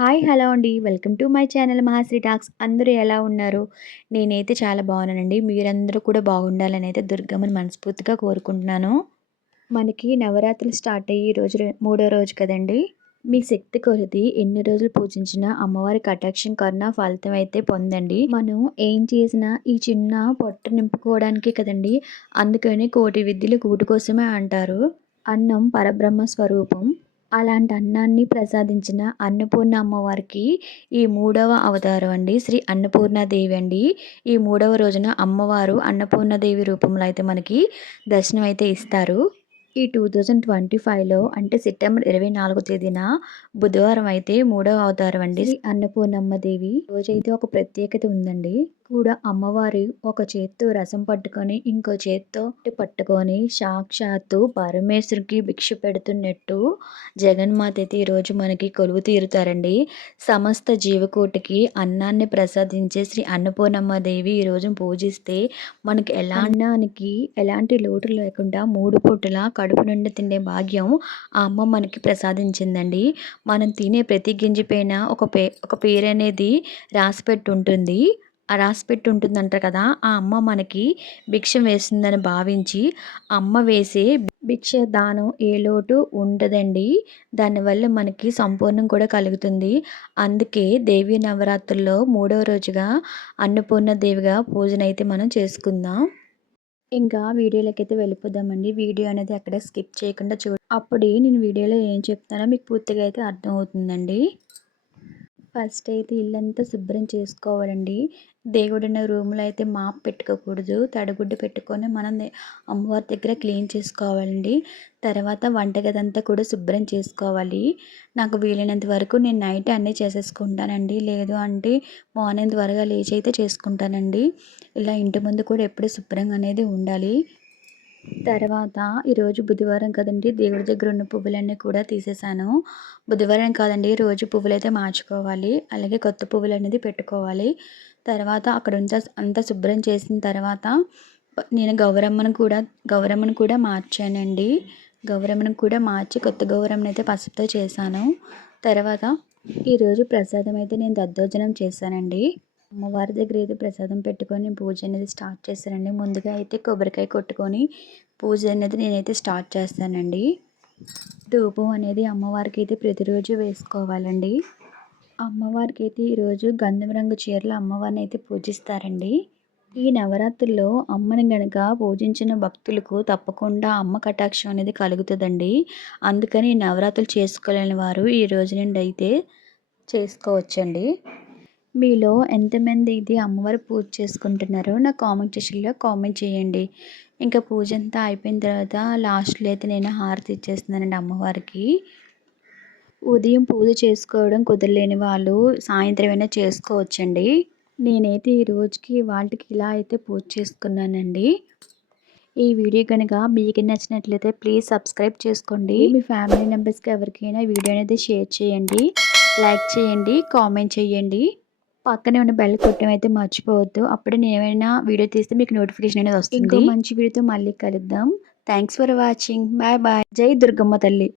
Hi hello అండి. Welcome to my channel Mahashri talks. అందరూ ఎలా ఉన్నారు? నేనైతే చాలా బాగున్నానండి. మీరందరూ కూడా బాగుండాలని అయితే దుర్గమ్మని మనస్ఫూర్తిగా కోరుకుంటున్నాను. మనకి నవరాత్రులు స్టార్ట్ అయ్యి ఈ రోజు మూడో రోజు కదండి. మీ శక్తి కొలది ఎన్ని రోజులు పూజించినా అమ్మవారి కటాక్షం కరుణ ఫలితం అయితే పొందండి. మనం ఏం చేసినా ఈ చిన్న పొట్ట నింపుకోవడానికి కదండి అందుకని కోటి విద్యలు కూటి కోసమే అంటారు. అన్నం పరబ్రహ్మ స్వరూపం. అలాంటి అన్నాన్ని ప్రసాదించిన అన్నపూర్ణ అమ్మవారికి ఈ మూడవ అవతారం అండి. శ్రీ అన్నపూర్ణాదేవి అండి. ఈ మూడవ రోజున అమ్మవారు అన్నపూర్ణాదేవి రూపంలో అయితే మనకి దర్శనం అయితే ఇస్తారు. ఈ టూ థౌజండ్ ట్వంటీ ఫైవ్లో అంటే సెప్టెంబర్ ఇరవై నాలుగో తేదీన బుధవారం అయితే మూడవ అవతారం అండి. శ్రీ అన్నపూర్ణమ్మ దేవి. రోజైతే ఒక ప్రత్యేకత ఉందండి. కూడా అమ్మవారు ఒక చేత్తో రసం పట్టుకొని ఇంకో చేత్తో పట్టుకొని సాక్షాత్తు పరమేశ్వరికి భిక్ష పెడుతున్నట్టు జగన్మాత అయితే ఈరోజు మనకి కొలువు తీరుతారండి. సమస్త జీవకోటికి అన్నాన్ని ప్రసాదించే శ్రీ అన్నపూర్ణమ్మ దేవి ఈరోజు పూజిస్తే మనకి ఎలా అన్నానికి ఎలాంటి లోటు లేకుండా మూడు పూటల కడుపు నుండి తినే భాగ్యం ఆ అమ్మ మనకి ప్రసాదించిందండి. మనం తినే ప్రతి గింజిపైన ఒక పే ఒక పేరు అనేది రాసిపెట్టి ఉంటుంది రాసిపెట్టి ఉంటుందంట కదా ఆ అమ్మ మనకి భిక్ష వేస్తుందని భావించి అమ్మ వేసే భిక్ష దానం ఏ లోటు ఉండదండి. దానివల్ల మనకి సంపూర్ణం కూడా కలుగుతుంది. అందుకే దేవి నవరాత్రుల్లో మూడవ రోజుగా అన్నపూర్ణ దేవిగా పూజనైతే మనం చేసుకుందాం. ఇంకా వీడియోలోకి అయితే వెళ్ళిపోదామండి. వీడియో అనేది అక్కడ స్కిప్ చేయకుండా చూ అప్పుడే నేను వీడియోలో ఏం చెప్తానో మీకు పూర్తిగా అయితే అర్థమవుతుందండి. ఫస్ట్ అయితే ఇల్లంతా శుభ్రం చేసుకోవాలండి. దేవుడున్న రూమ్లో అయితే మాప్ పెట్టుకోకూడదు. తడిగుడ్డ పెట్టుకొని మనం అమ్మవారి దగ్గర క్లీన్ చేసుకోవాలండి. తర్వాత వంటగది అంతా కూడా శుభ్రం చేసుకోవాలి. నాకు వీలైనంత వరకు నేను నైట్ అన్నీ చేసేసుకుంటానండి. లేదు అంటే మార్నింగ్ త్వరగా లేచి అయితే చేసుకుంటానండి. ఇలా ఇంటి ముందు కూడా ఎప్పుడు శుభ్రంగా అనేది ఉండాలి. తర్వాత ఈరోజు బుధవారం కదండి దేవుడి దగ్గర ఉన్న పువ్వులన్నీ కూడా తీసేసాను. బుధవారం కాదండి రోజు పువ్వులు అయితే మార్చుకోవాలి. అలాగే కొత్త పువ్వులు అనేది పెట్టుకోవాలి. తర్వాత అక్కడ ఉంచా అంతా శుభ్రం చేసిన తర్వాత నేను గౌరమ్మను కూడా గౌరమ్మను కూడా మార్చానండి. గౌరమ్మను కూడా మార్చి కొత్త గౌరమ్మను అయితే పసుపుతో చేశాను. తర్వాత ఈరోజు ప్రసాదం అయితే నేను దద్దోజనం చేశానండి. అమ్మవారి దగ్గర అయితే ప్రసాదం పెట్టుకొని పూజ అనేది స్టార్ట్ చేస్తానండి. ముందుగా అయితే కొబ్బరికాయ కొట్టుకొని పూజ అనేది నేనైతే స్టార్ట్ చేస్తానండి. ధూపం అనేది అమ్మవారికి అయితే ప్రతిరోజు వేసుకోవాలండి. అమ్మవారికి అయితే ఈరోజు గంధం రంగు చీరలు అమ్మవారిని అయితే పూజిస్తారండి. ఈ నవరాత్రుల్లో అమ్మని గనక పూజించిన భక్తులకు తప్పకుండా అమ్మ కటాక్షం అనేది కలుగుతుందండి. అందుకని ఈ నవరాత్రులు చేసుకోలేని వారు ఈ రోజు నుండి అయితే చేసుకోవచ్చండి. మీలో ఎంతమంది ఇది అమ్మవారు పూజ చేసుకుంటున్నారో నా కామెంట్ సెషన్లో కామెంట్ చేయండి. ఇంకా పూజ అంతా అయిపోయిన తర్వాత లాస్ట్లో అయితే నేను హారతి ఇచ్చేస్తున్నానండి అమ్మవారికి. ఉదయం పూజ చేసుకోవడం కుదరలేని వాళ్ళు సాయంత్రం అయినా చేసుకోవచ్చండి. నేనైతే ఈ రోజుకి వాళ్ళకి ఇలా అయితే పూజ చేసుకున్నానండి. ఈ వీడియో కనుక మీకు నచ్చినట్లయితే ప్లీజ్ సబ్స్క్రైబ్ చేసుకోండి. మీ ఫ్యామిలీ మెంబర్స్కి ఎవరికైనా వీడియో అనేది షేర్ చేయండి. లైక్ చేయండి కామెంట్ చేయండి. పక్కనే ఉన్న బెల్ కొట్టడం అయితే మర్చిపోవద్దు. అప్పుడే నేను ఏమైనా వీడియో తీస్తే మీకు నోటిఫికేషన్ అనేది వస్తుంది. మంచి వీడియోతో మళ్ళీ కలుద్దాం. Thanks for watching bye bye జై దుర్గమ్మ తల్లి.